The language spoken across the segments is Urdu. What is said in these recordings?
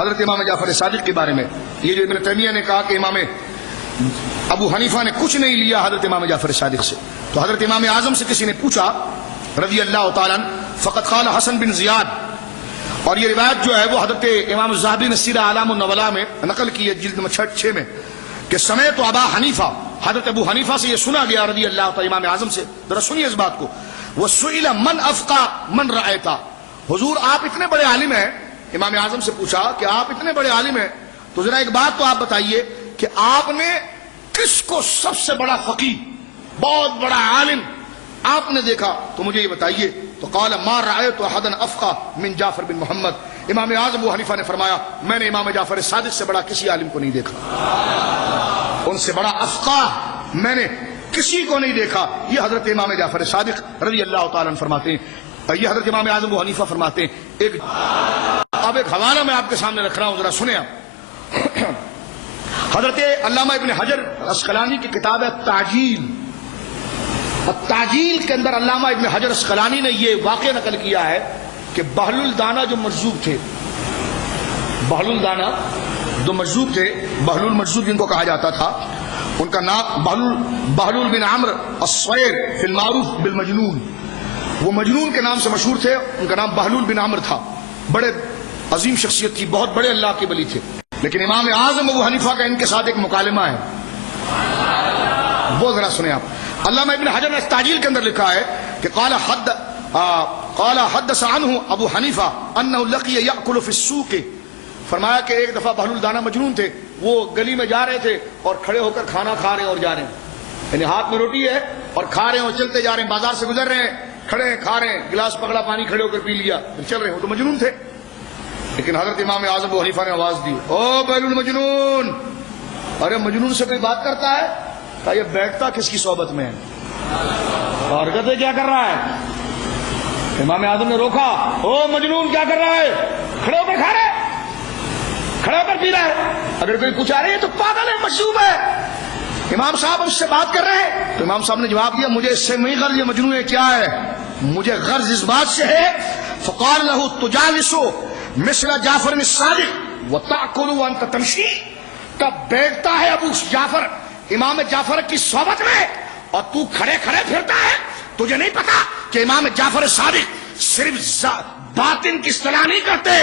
حضرت امام جعفر صادق کے بارے میں یہ جو ابن تیمیہ نے کہا کہ امام ابو حنیفہ نے کچھ نہیں لیا حضرت امام جعفر صادق سے، تو حضرت امام اعظم سے کسی نے پوچھا رضی اللہ تعالیٰ عنہ، فقط قال حسن بن زیاد، اور یہ روایت جو ہے وہ حضرت امام الذہبی نے سیرہ اعلام النبلاء میں نقل کی ہے جلد نمبر 6 میں، کہ سمیت ابا حنیفہ، حضرت ابو حنیفہ سے یہ سنا گیا رضی اللہ تعالیٰ امام اعظم سے، ذرا سنیے اس بات کو، وسئل من افقہ من رأیتا، حضور آپ اتنے بڑے عالم ہیں، امام اعظم سے پوچھا کہ آپ اتنے بڑے عالم ہیں تو ذرا ایک بات تو آپ بتائیے کہ آپ نے کس کو سب سے بڑا فقیہ، بہت بڑا عالم آپ نے دیکھا تو مجھے یہ بتائیے، تو قال ما رأیت احدا افقہ من جعفر بن محمد، امام اعظم ابو حنیفہ نے فرمایا میں نے امام جعفر صادق سے بڑا کسی عالم کو نہیں دیکھا، ان سے بڑا افقہ میں نے کسی کو نہیں دیکھا۔ یہ حضرت امام جعفر صادق رضی اللہ تعالیٰ عنہ فرماتے ہیں، یہ حضرت امام اعظم ابو حنیفہ فرماتے ہیں۔ اب ایک حوالہ میں آپ کے سامنے رکھ رہا ہوں، ذرا سنیں آپ۔ حضرت علامہ ابن حجر عسقلانی کی کتاب ہے التعجیل، التعجیل کے اندر علامہ ابن حجر عسقلانی نے یہ واقعہ نقل کیا ہے کہ بہلول الدانہ جو مجذوب تھے، بہلول الدانہ جو مجذوب تھے، بہلول مجذوب جن کو کہا جاتا تھا، ان کا نام بہلول بن عمرو الصغیر فی المعروف بالمجنون، وہ مجنون کے نام سے مشہور تھے، ان کا نام بہلول بن عمرو تھا، بڑے عظیم شخصیت تھی، بہت بڑے اللہ کے ولی تھے، لیکن امام اعظم ابو حنیفہ کا ان کے ساتھ ایک مکالمہ ہے، وہ ذرا سنیں آپ۔ علامہ ابن حجر نے تاجیل کے اندر لکھا ہے کہ قال حدث عنہ ابو حنیفہ انہ لقی یأکل فی السوق، فرمایا کہ ایک دفعہ بہلول دانہ مجنون تھے، وہ گلی میں جا رہے تھے اور کھڑے ہو کر کھانا کھا رہے ہیں اور جا رہے ہیں، یعنی ہاتھ میں روٹی ہے اور کھا رہے ہیں اور چلتے جا رہے ہیں، بازار سے گزر رہے ہیں، کھڑے ہیں کھا رہے ہیں، گلاس پکڑا پانی کھڑے ہو کر پی لیا، پھر چل رہے ہیں، وہ تو مجنون تھے۔ لیکن حضرت امام اعظم ابو حنیفہ نے آواز دی، او بہلول مجنون، ارے مجنون سے کوئی بات کرتا ہے؟ کہا یہ بیٹھتا کس کی صحبت میں ہے اور حرکتیں کیا کر رہا ہے؟ امام اعظم نے روکا، او مجنون کیا کر رہا ہے؟ کھڑے ہو کر کھا رہا ہے، کھڑے ہو کر پی رہا ہے، اگر کوئی پوچھا رہے ہے تو پاگل ہے، مجذوب ہے، امام صاحب اس سے بات کر رہے ہیں، تو امام صاحب نے جواب دیا مجھے اس سے نہیں غرض یہ مجنون ہے کیا ہے، مجھے غرض اس بات سے ہے، فقال له تجالس مثل جعفر الصادق وتأكل وانت تمشي، تب بیٹھتا ہے ابو جعفر امام جعفر کی صحبت میں اور تو کھڑے کھڑے پھرتا ہے، تجھے نہیں پتا کہ امام جعفر صادق صرف باطن کی اصلاح نہیں کرتے،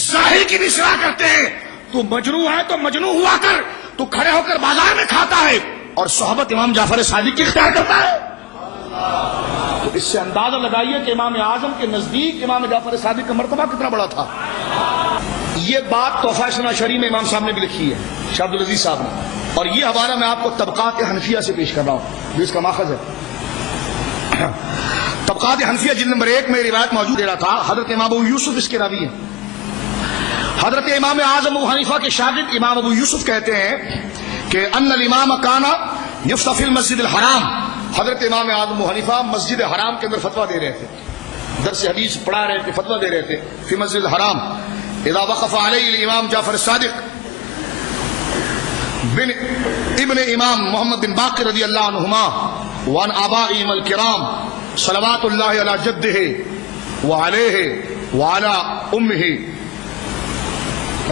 ظاہر کی بھی اصلاح کرتے ہیں، تو مجنون ہے تو مجنون ہوا کر، تو کھڑے ہو کر بازار میں کھاتا ہے اور صحبت امام جعفر صادق کی اختیار کرتا ہے۔ تو اس سے اندازہ لگائیے کہ امام اعظم کے نزدیک امام جعفر صادق کا مرتبہ کتنا بڑا تھا۔ یہ بات تحفہ سنا شریف میں امام صاحب نے بھی لکھی ہے، شاہ عبد العزیز صاحب نے، اور یہ حوالہ میں آپ کو طبقات حنفیہ سے پیش کر رہا ہوں جو اس کا ماخذ ہے۔ طبقات حنفیہ جلد نمبر 1 میں روایت موجود دے رہا تھا، حضرت امام ابو یوسف اس کے راوی ہیں۔ حضرت امام اعظم ابو حنیفہ کے شاگرد امام ابو یوسف کہتے ہیں کہ ان الامام کان یفتح فی المسجد الحرام، حضرت امام اعظم ابو حنیفہ مسجد حرام کے اندر فتویٰ دے رہے تھے، درس حدیث پڑھا رہے تھے، فتویٰ دے رہے تھے فی مسجد الحرام، اذا وقف علیہ الامام جعفر الصادق بن ابن امام محمد بن باقر رضی اللہ عنہما وعن آبائہم الکرام صلوات اللہ علی جدہ وعلیہ وعلی امہ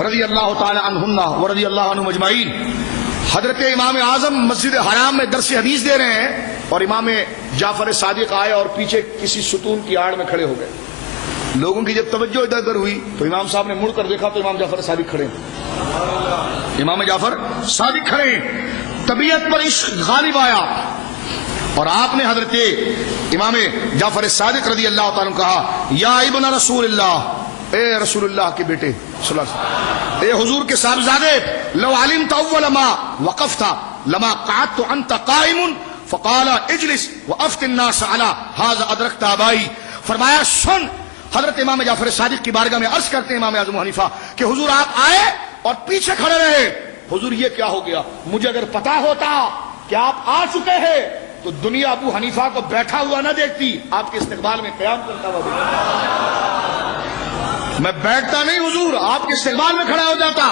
رضی اللہ تعالی عنہن ورضی اللہ عنہم اجمعین۔ حضرت امام اعظم مسجد حرام میں درس حدیث دے رہے ہیں اور امام جعفر صادق آئے اور پیچھے کسی ستون کی آڑ میں کھڑے ہو گئے، لوگوں کی جب توجہ ادھر ادھر ہوئی تو امام صاحب نے مڑ کر دیکھا تو امام جعفر صادق کھڑے ہیں، امام جعفر صادق کھڑے ہیں، طبیعت پر عشق غالب آیا اور آپ نے حضرت امام جعفر صادق رضی اللہ تعالیٰ عنہ کہا یا ابن رسول اللہ، اے رسول اللہ کے بیٹے صلی اللہ علیہ وسلم، اے حضور کے صاحبزادے، لو علمت اول ما وقفت لما قعدت انت قائم فقال اجلس وافت الناس على هذا ادركت ابائی، فرمایا سن، حضرت امام جعفر صادق کی بارگاہ میں عرض کرتے ہیں امام اعظم حنیفہ کہ حضور آپ آئے اور پیچھے کھڑے رہے، حضور یہ کیا ہو گیا، مجھے اگر پتا ہوتا کہ آپ آ چکے ہیں تو دنیا ابو حنیفہ کو بیٹھا ہوا نہ دیکھتی، آپ کے استقبال میں قیام کرتا ہوا دیکھتی، میں بیٹھتا نہیں حضور، آپ کے استقبال میں کھڑا ہو جاتا۔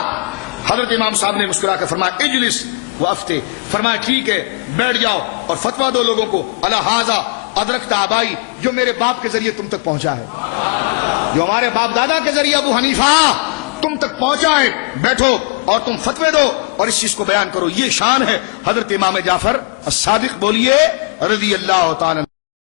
حضرت امام صاحب نے مسکرا کر فرمایا اجلس وافتے، فرمایا ٹھیک ہے بیٹھ جاؤ اور فتویٰ دو لوگوں کو، الا ھذا ادرکت آبائی، جو میرے باپ کے ذریعے تم تک پہنچا ہے، جو ہمارے باپ دادا کے ذریعے ابو حنیفہ تم تک پہنچائے، بیٹھو اور تم فتوے دو اور اس چیز کو بیان کرو. یہ شان ہے حضرت امام جعفر الصادق. بولیے رضی اللہ تعالی.